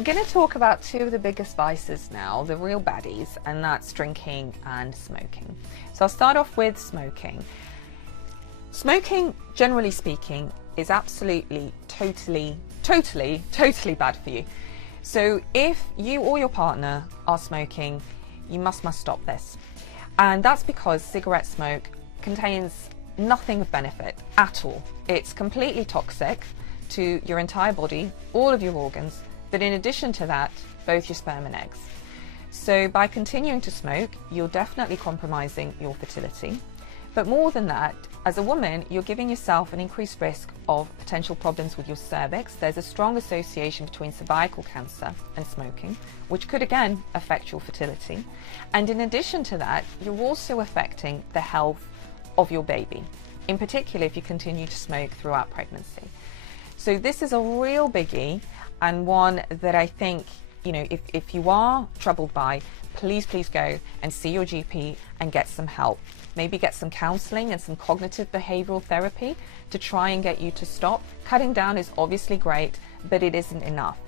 We're going to talk about two of the biggest vices now, the real baddies, and that's drinking and smoking. So I'll start off with smoking. Smoking, generally speaking, is absolutely, totally bad for you. So if you or your partner are smoking, you must stop this. And that's because cigarette smoke contains nothing of benefit at all. It's completely toxic to your entire body, all of your organs, but in addition to that, both your sperm and eggs. So by continuing to smoke, you're definitely compromising your fertility. But more than that, as a woman, you're giving yourself an increased risk of potential problems with your cervix. There's a strong association between cervical cancer and smoking, which could again affect your fertility. And in addition to that, you're also affecting the health of your baby, in particular if you continue to smoke throughout pregnancy. So this is a real biggie, and one that I think, you know, if you are troubled by, please go and see your GP and get some help. Maybe get some counseling and some cognitive behavioral therapy to try and get you to stop. Cutting down is obviously great, but it isn't enough.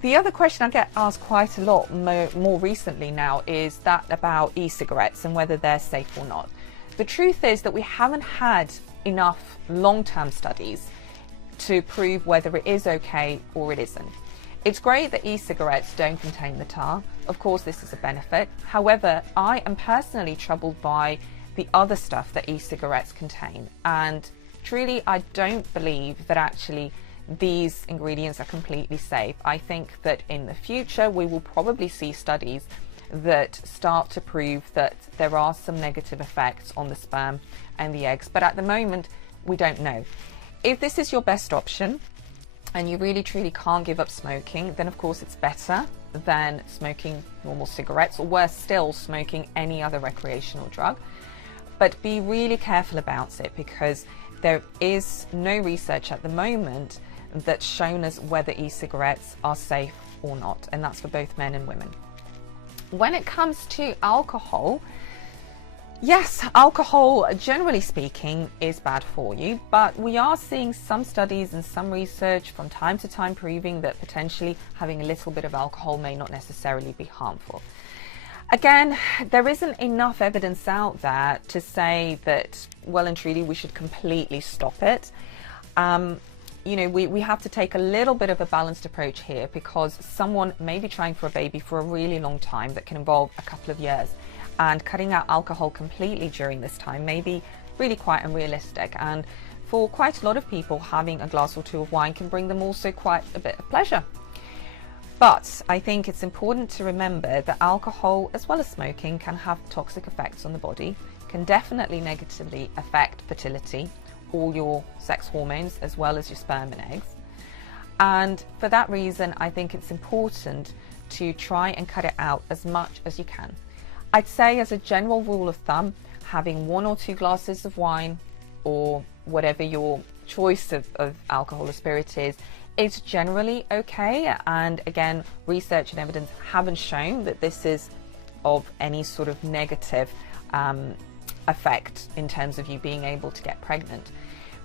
The other question I get asked quite a lot more recently now is that about e-cigarettes and whether they're safe or not. The truth is that we haven't had enough long-term studies to prove whether it is okay or it isn't. It's great that e-cigarettes don't contain the tar. Of course, this is a benefit. However, I am personally troubled by the other stuff that e-cigarettes contain. And truly, I don't believe that actually these ingredients are completely safe. I think that in the future, we will probably see studies that start to prove that there are some negative effects on the sperm and the eggs. But at the moment, we don't know. If this is your best option, and you really truly can't give up smoking, then of course it's better than smoking normal cigarettes, or worse still, smoking any other recreational drug. But be really careful about it, because there is no research at the moment that's shown us whether e-cigarettes are safe or not, and that's for both men and women. When it comes to alcohol, yes, alcohol, generally speaking, is bad for you, but we are seeing some studies and some research from time to time proving that potentially having a little bit of alcohol may not necessarily be harmful. Again, there isn't enough evidence out there to say that, well and truly, we should completely stop it. You know, we have to take a little bit of a balanced approach here, because someone may be trying for a baby for a really long time that can involve a couple of years. And cutting out alcohol completely during this time may be really quite unrealistic. And for quite a lot of people, having a glass or two of wine can bring them also quite a bit of pleasure. But I think it's important to remember that alcohol, as well as smoking, can have toxic effects on the body, can definitely negatively affect fertility, all your sex hormones, as well as your sperm and eggs. And for that reason, I think it's important to try and cut it out as much as you can. I'd say, as a general rule of thumb, having 1 or 2 glasses of wine, or whatever your choice of alcohol or spirit is generally okay. And again, research and evidence haven't shown that this is of any sort of negative effect in terms of you being able to get pregnant.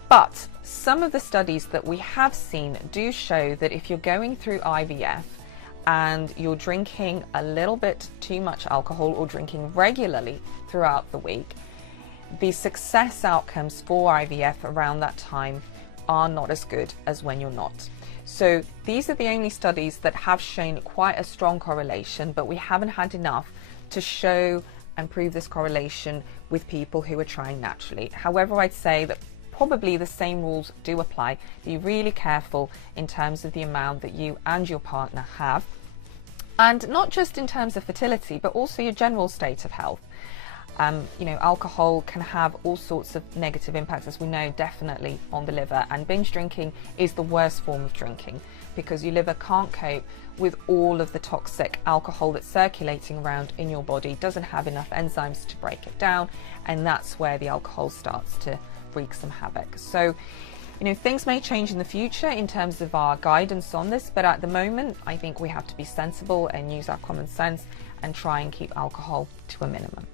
But some of the studies that we have seen do show that if you're going through IVF and you're drinking a little bit too much alcohol, or drinking regularly throughout the week, the success outcomes for IVF around that time are not as good as when you're not. So these are the only studies that have shown quite a strong correlation, but we haven't had enough to show and prove this correlation with people who are trying naturally. However, I'd say that probably the same rules do apply. Be really careful in terms of the amount that you and your partner have, and not just in terms of fertility, but also your general state of health. You know, alcohol can have all sorts of negative impacts, as we know, definitely on the liver, and binge drinking is the worst form of drinking, because your liver can't cope with all of the toxic alcohol that's circulating around in your body, doesn't have enough enzymes to break it down, and that's where the alcohol starts to wreak some havoc. So, you know, things may change in the future in terms of our guidance on this, but at the moment, I think we have to be sensible and use our common sense and try and keep alcohol to a minimum.